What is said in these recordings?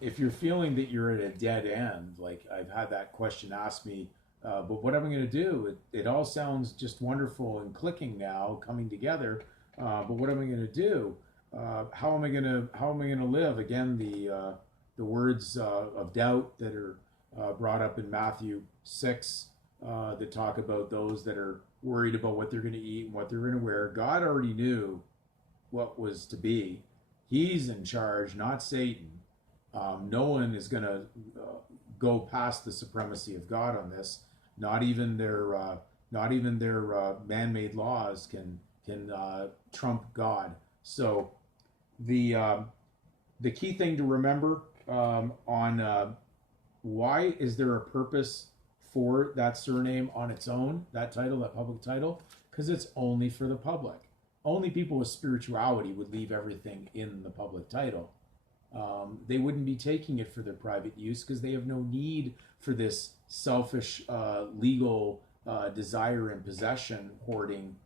if you're feeling that you're at a dead end, like I've had that question asked me, but what am I going to do? It all sounds just wonderful and clicking now, coming together. But what am I going to do? How am I going to live? Again, the words of doubt that are brought up in Matthew 6 that talk about those that are worried about what they're going to eat and what they're going to wear. God already knew what was to be. He's in charge, not Satan. No one is going to go past the supremacy of God on this. Not even their man-made laws can trump God. So the the key thing to remember on why is there a purpose for that surname on its own, that title, that public title? Because it's only for the public. Only people with spirituality would leave everything in the public title. They wouldn't be taking it for their private use because they have no need for this selfish legal desire and possession hoarding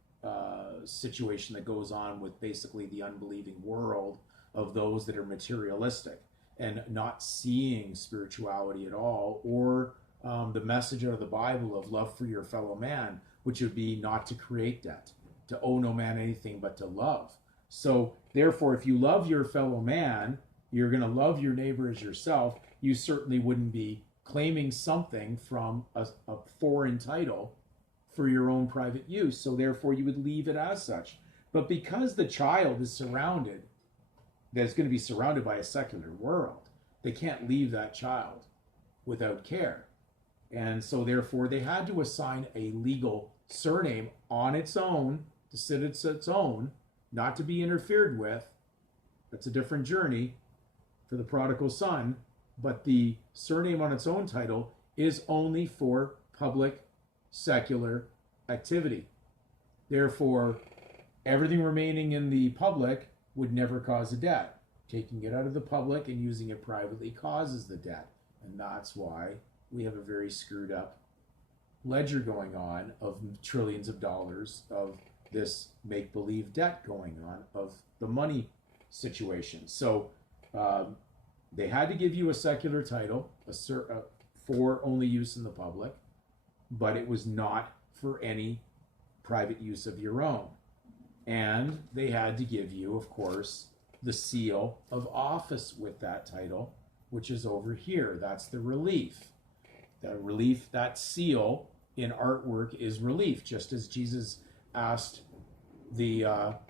situation that goes on with basically the unbelieving world of those that are materialistic and not seeing spirituality at all, or the message out of the Bible of love for your fellow man, which would be not to create debt, to owe no man anything but to love. So therefore, if you love your fellow man, you're going to love your neighbor as yourself. You certainly wouldn't be claiming something from a foreign title for your own private use. So therefore, you would leave it as such. But because the child is surrounded, that's going to be surrounded by a secular world, they can't leave that child without care. And so therefore, they had to assign a legal surname on its own to sit its own, not to be interfered with. That's a different journey for the prodigal son, but the surname on its own title is only for public secular activity. Therefore, everything remaining in the public would never cause a debt. Taking it out of the public and using it privately causes the debt. And that's why we have a very screwed up ledger going on of trillions of dollars of this make-believe debt going on of the money situation. So they had to give you a secular title for only use in the public, but it was not for any private use of your own. And they had to give you, of course, the seal of office with that title, which is over here. That's the relief. That relief, that seal in artwork is relief, just as Jesus asked the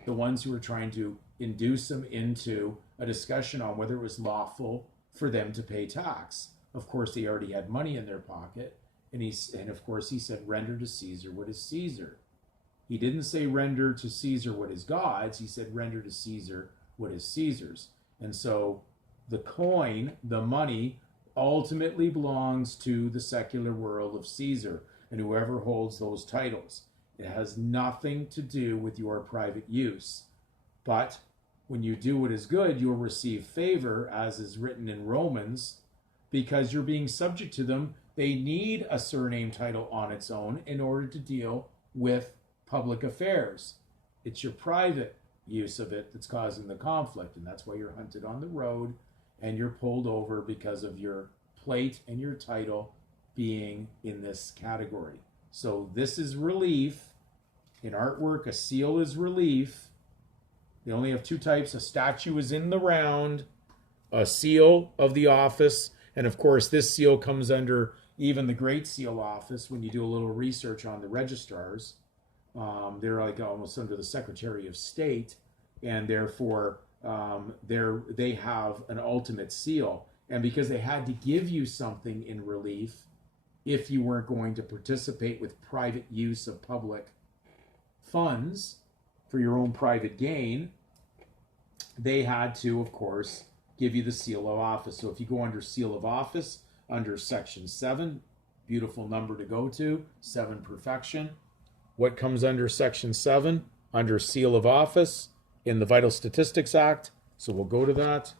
ones who were trying to induce him into a discussion on whether it was lawful for them to pay tax. Of course, they already had money in their pocket, and of course he said, "Render to Caesar what is Caesar." He didn't say render to Caesar what is God's. He said render to Caesar what is Caesar's. And so the coin, the money, ultimately belongs to the secular world of Caesar and whoever holds those titles. It has nothing to do with your private use. But when you do what is good, you'll receive favor, as is written in Romans, because you're being subject to them. They need a surname title on its own in order to deal with public affairs. It's your private use of it that's causing the conflict, and that's why you're hunted on the road and you're pulled over because of your plate and your title being in this category. So this is relief. In artwork, a seal is relief. They only have two types. A statue is in the round, a seal of the office, and of course this seal comes under even the Great Seal office when you do a little research on the registrars. They're like almost under the Secretary of State, and therefore they have an ultimate seal. And because they had to give you something in relief if you weren't going to participate with private use of public funds for your own private gain, they had to, of course, give you the seal of office. So if you go under seal of office, under section 7, beautiful number to go to, 7 perfection. What comes under section 7? Under seal of office in the Vital Statistics Act. So we'll go to that.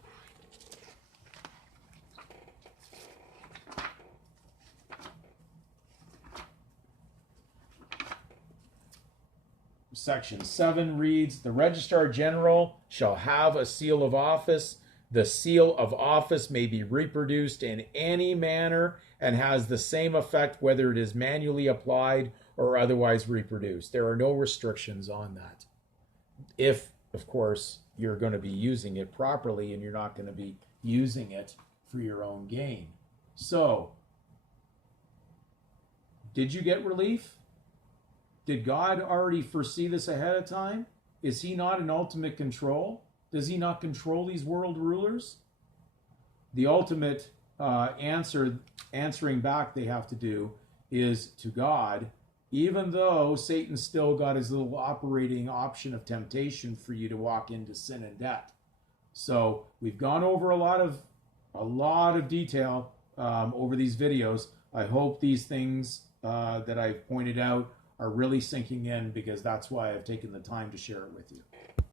Section 7 reads, "The Registrar General shall have a seal of office The seal of office may be reproduced in any manner and has the same effect whether it is manually applied or otherwise reproduced. There are no restrictions on that. If, of course, you're going to be using it properly and you're not going to be using it for your own gain. So, did you get relief? Did God already foresee this ahead of time? Is he not in ultimate control? Does he not control these world rulers? The ultimate answering back they have to do is to God, even though Satan still got his little operating option of temptation for you to walk into sin and debt. So we've gone over a lot of detail over these videos. I hope these things that I've pointed out are really sinking in, because that's why I've taken the time to share it with you.